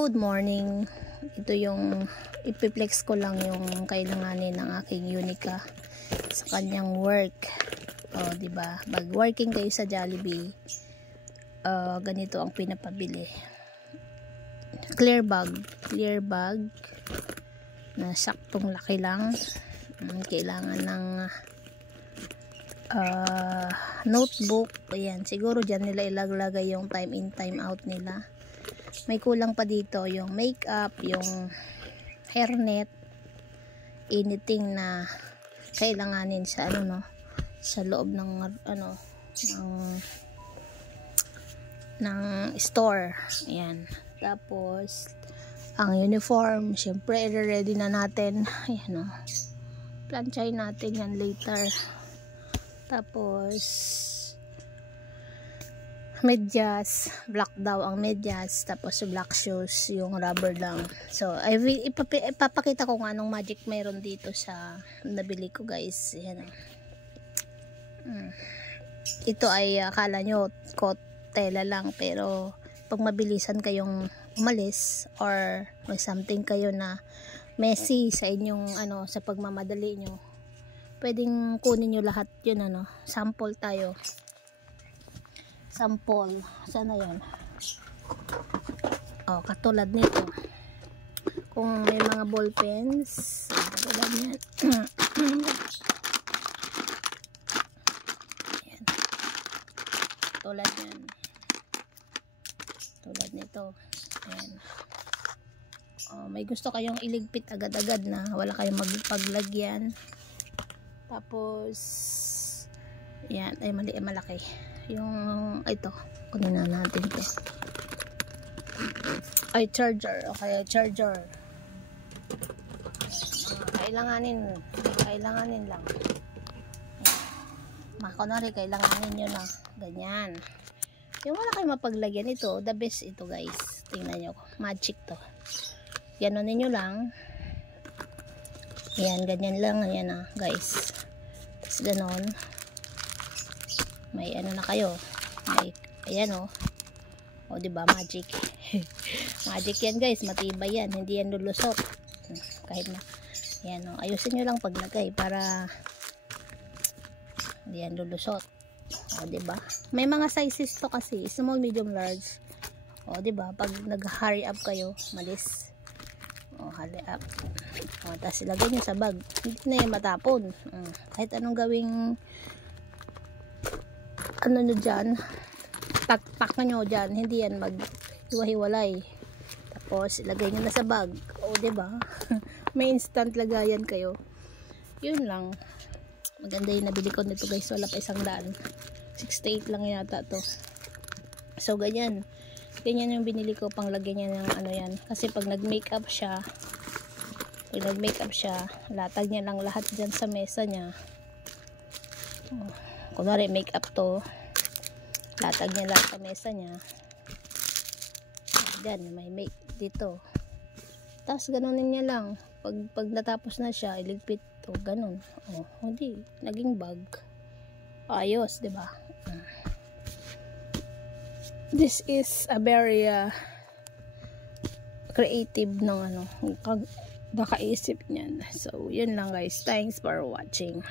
Good morning. Ito yung ipiplex ko lang yung kailanganin ng aking Unica sa kanyang work. Oh, di ba? Pag working kayo sa Jollibee, ganito ang pinapabili. Clear bag na saktong laki lang. Kailangan ng notebook. Ayan, siguro dyan nila ilaglagay yung time in time out nila. May kulang pa dito yung makeup, yung hairnet, anything na kailanganin sa sa loob ng ng store. Ayan. Tapos ang uniform, syempre ready na natin. Ayan, planchay natin yan later. Tapos medyas, black daw ang medyas, tapos black shoes, yung rubber lang. So ipapakita ko nga anong magic mayroon dito sa nabili ko, guys. Yan. Ito ay akala nyo tela lang, pero pag mabilisan kayong umalis or may something kayo na messy sa inyong sa pagmamadali nyo, pwedeng kunin nyo lahat yun. Sample tayo. Sample. Sana yan? Oh, katulad nito. Kung may mga ball pens, katulad yan. Ayan. Katulad yan. Katulad nito. Ayan. Oh, may gusto kayong iligpit agad-agad na wala kayong magpaglagyan. Tapos yan, ay mali, malaki. Yung ito, kunin na natin ito. Ay charger, okay, charger. Kailanganin lang. Kunwari kailanganin nyo na ganyan. Yung wala kayong mapaglagyan, ito the best ito, guys. Tingnan nyo, magic to. Ganonin nyo lang. Yan, ganyan lang. Ayan guys. Tapos ganon. May na kayo. May, ayan o diba, magic. Magic yan, guys. Matibay yan. Hindi yan lulusot. Kahit na, ayan ayusin nyo lang paglagay para hindi yan lulusot. O diba? May mga sizes to kasi. Small, medium, large. O diba? Pag nag-hurry up kayo, malis. Hurry up. Tapos ilagay nyo sa bag. Hindi na yan matapon. Kahit anong gawing nyo dyan, takpak nyo dyan, hindi yan mag-hiwa-hiwalay. Tapos ilagay nyo na sa bag. O diba? May instant lagayan kayo. Yun lang. Maganda yung nabili ko nito, guys. Wala pa 100. 68 lang yata to. So ganyan yung binili ko, pang lagyan niya ng yan. Kasi pag nag-makeup siya, latag niya lang lahat dyan sa mesa niya. Kunwari makeup to, latag niya lahat sa mesa niya. Diyan, may make dito. Tapos ganonin niya lang. Pag natapos na siya, iligpit to, ganon. Hindi, naging bag. Ayos, diba? This is a very creative ng nakaisip niyan. So, yun lang, guys. Thanks for watching.